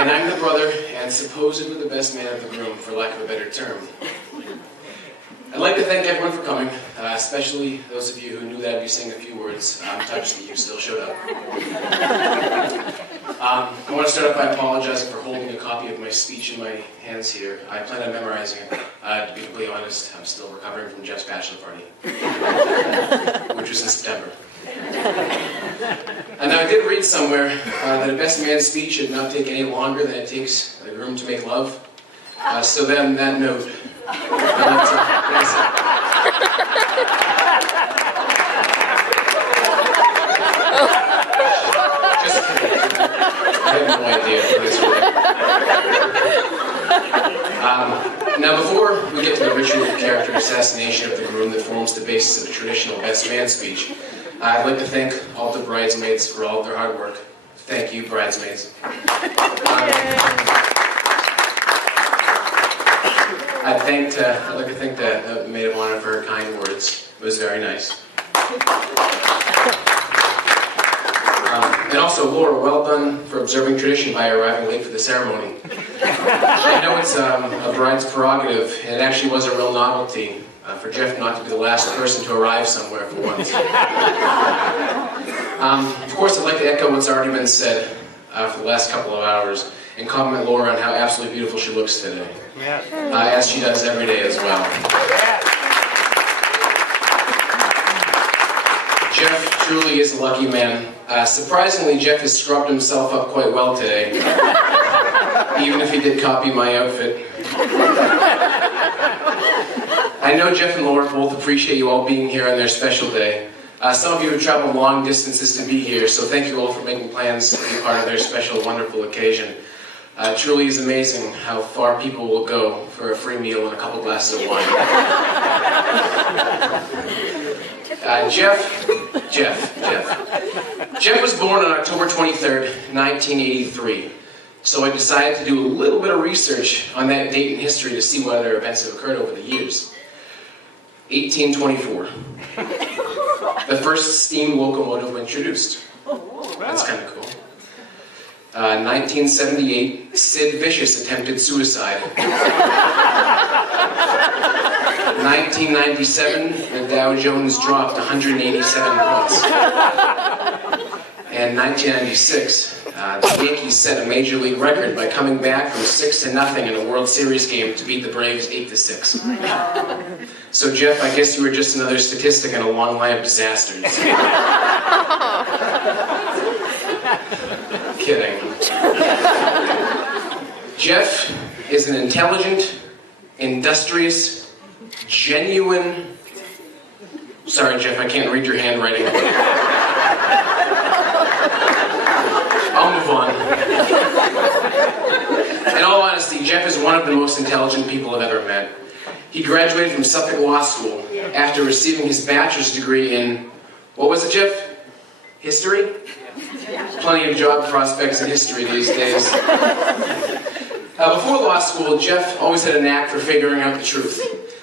And I'm the brother, and supposedly the best man of the room, for lack of a better term. I'd like to thank everyone for coming, especially those of you who knew that I'd be saying a few words. I'm touched that you still showed up. I want to start off by apologizing for holding a copy of my speech in my hands here. I plan on memorizing it. To be completely honest, I'm still recovering from Jeff's bachelor party, which was in September. And I did read somewhere that a best man's speech should not take any longer than it takes a groom to make love. So then, on that note, I'd like to... Just kidding. I have no idea what it's really. Now, before we get to the ritual character assassination of the groom that forms the basis of a traditional best man speech, I'd like to thank all the bridesmaids for all of their hard work. Thank you, bridesmaids. I'd like to thank the maid of honor for her kind words. It was very nice. And also, Laura, well done for observing tradition by arriving late for the ceremony. I know it's a bride's prerogative, and it actually was a real novelty for Jeff not to be the last person to arrive somewhere for once. Of course, I'd like to echo what's already been said for the last couple of hours and compliment Laura on how absolutely beautiful she looks today. Yes. As she does every day as well. Yes. Jeff truly is a lucky man. Surprisingly, Jeff has scrubbed himself up quite well today, even if he did copy my outfit. I know Jeff and Laura both appreciate you all being here on their special day. Some of you have traveled long distances to be here, so thank you all for making plans to be part of their special, wonderful occasion. It truly is amazing how far people will go for a free meal and a couple glasses of wine. Jeff was born on October 23rd, 1983. So I decided to do a little bit of research on that date in history to see what other events have occurred over the years. 1824. The first steam locomotive introduced. That's kind of cool. 1978, Sid Vicious attempted suicide. 1997, the Dow Jones dropped 187 points. And 1996, the Yankees set a major league record by coming back from 6-0 in a World Series game to beat the Braves 8-6. So Jeff, I guess you were just another statistic in a long line of disasters. Kidding. Jeff is an intelligent, industrious, genuine... Sorry, Jeff, I can't read your handwriting. I'll move on. In all honesty, Jeff is one of the most intelligent people I've ever met. He graduated from Suffolk Law School after receiving his bachelor's degree in... What was it, Jeff? History? Plenty of job prospects in history these days. Before law school, Jeff always had a knack for figuring out the truth.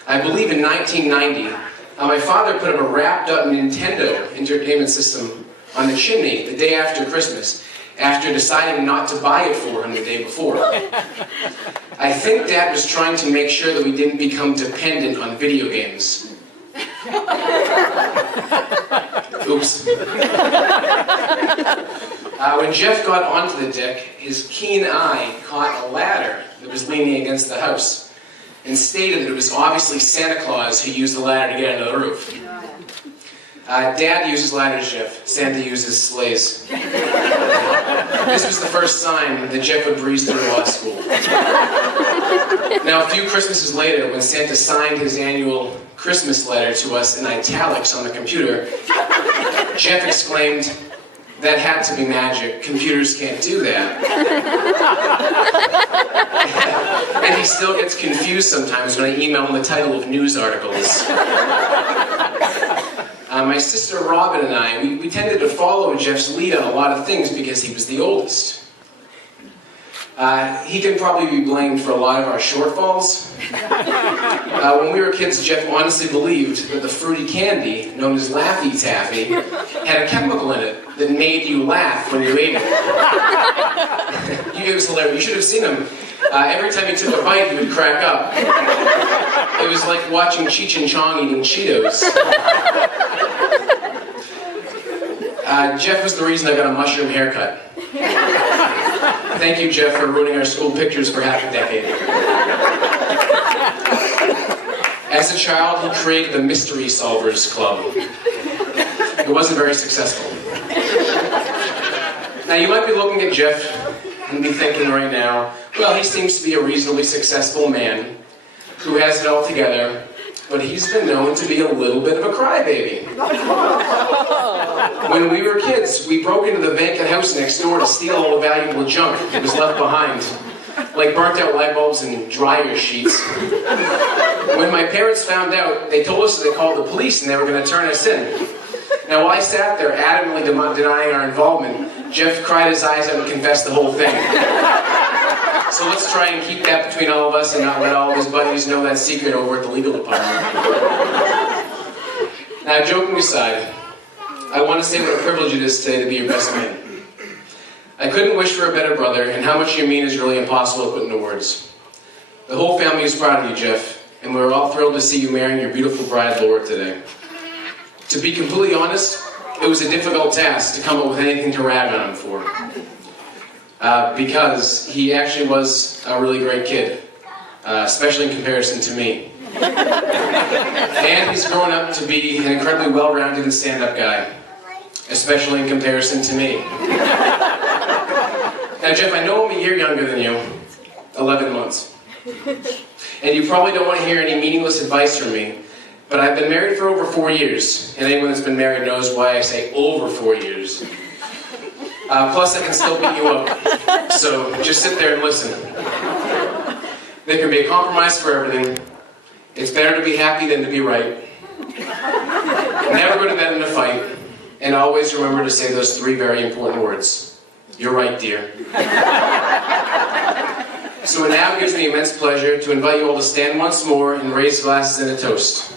I believe in 1990, my father put up a wrapped-up Nintendo entertainment system on the chimney the day after Christmas, after deciding not to buy it for him the day before. I think Dad was trying to make sure that we didn't become dependent on video games. Oops. When Jeff got onto the deck, his keen eye caught a ladder that was leaning against the house and stated that it was obviously Santa Claus who used the ladder to get under the roof. Dad uses ladders, Jeff. Santa uses sleighs. This was the first sign that Jeff would breeze through law school. Now, a few Christmases later, when Santa signed his annual Christmas letter to us in italics on the computer, Jeff exclaimed, "That had to be magic. Computers can't do that." And he still gets confused sometimes when I email him the title of news articles. My sister Robin and I, we tended to follow Jeff's lead on a lot of things because he was the oldest. He can probably be blamed for a lot of our shortfalls. When we were kids, Jeff honestly believed that the fruity candy, known as Laffy Taffy, had a chemical in it that made you laugh when you ate it. he was hilarious. You should have seen him. Every time he took a bite, he would crack up. It was like watching Cheech and Chong eating Cheetos. Jeff was the reason I got a mushroom haircut. Thank you, Jeff, for ruining our school pictures for half a decade. As a child, he created the Mystery Solvers Club. It wasn't very successful. Now, you might be looking at Jeff and be thinking right now, well, he seems to be a reasonably successful man who has it all together, but he's been known to be a little bit of a crybaby. When we were kids, we broke into the vacant house next door to steal all the valuable junk that was left behind, like burnt out light bulbs and dryer sheets. When my parents found out, they told us that they called the police and they were going to turn us in. Now, while I sat there adamantly denying our involvement, Jeff cried his eyes out and confessed the whole thing. So let's try and keep that between all of us and not let all of his buddies know that secret over at the legal department. Now, joking aside, I want to say what a privilege it is today to be your best man. I couldn't wish for a better brother, and how much you mean is really impossible to put into words. The whole family is proud of you, Jeff, and we're all thrilled to see you marrying your beautiful bride, Laura, today. To be completely honest, it was a difficult task to come up with anything to rag on him for. Because he actually was a really great kid, especially in comparison to me. And he's grown up to be an incredibly well-rounded and stand-up guy, especially in comparison to me. Now, Jeff, I know I'm a year younger than you, 11 months. And you probably don't want to hear any meaningless advice from me, but I've been married for over 4 years, and anyone that's been married knows why I say over 4 years. Plus, I can still beat you up, so just sit there and listen. There can be a compromise for everything. It's better to be happy than to be right. Never go to bed in a fight, and always remember to say those 3 very important words. You're right, dear. So it now gives me immense pleasure to invite you all to stand once more and raise glasses in a toast.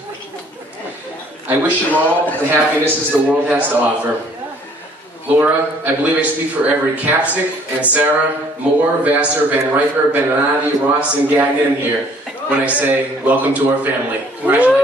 I wish you all the happinesses the world has to offer. Laura, I believe I speak for every Capsic and Sarah, Moore, Vassar, Van Riper, Beninati, Ross, and Gagnon here when I say, welcome to our family. Congratulations.